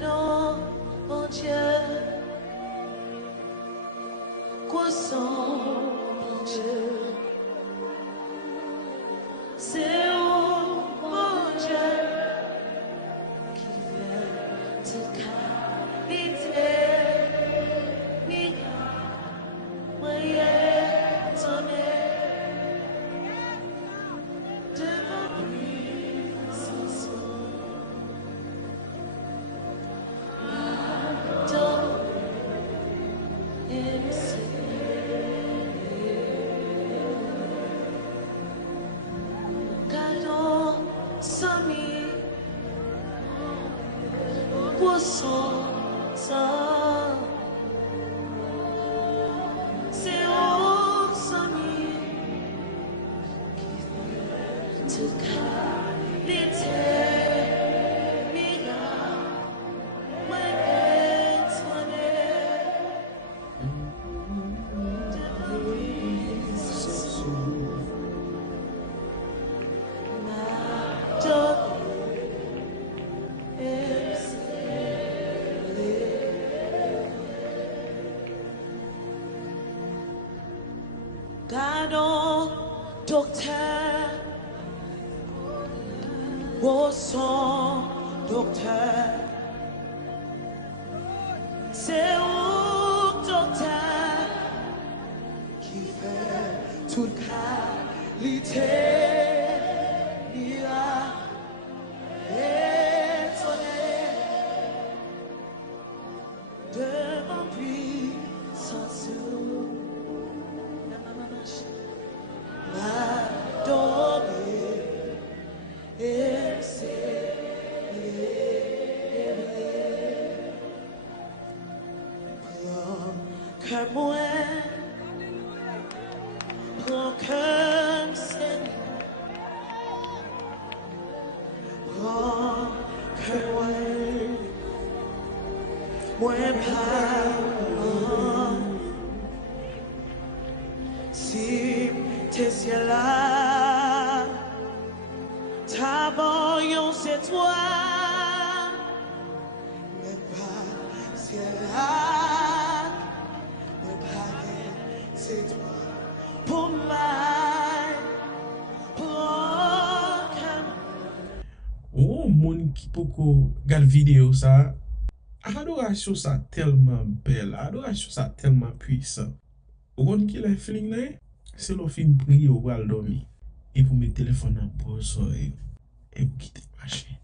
Gardons, mon Dieu, croissant, mon Dieu. C'est où, mon Dieu, qui fait toute qualité. Moyen tonné devant lui, sans son adore et gardons sami pour son sang. C'est au sami qui fait toute qualité. Gardons, docteur, au son, docteur, c'est où, docteur, qui fait toute qualité, il a étonné devant puissance. Adoré et célébrer. Prends que moi, prends que Seigneur, prends que moi parle. Si t'es ciel là, ta voyance c'est toi, mais pas ciel là, mais pas c'est toi. Pour moi, pour Oh, moun qui poko gal vidéo ça, adoration ça tellement belle, adoration ça tellement puissant. Ou kon ki la feeling là, c'est le fin prier ou al dormir et pour mettre téléphone en pause et pour quitter marcher.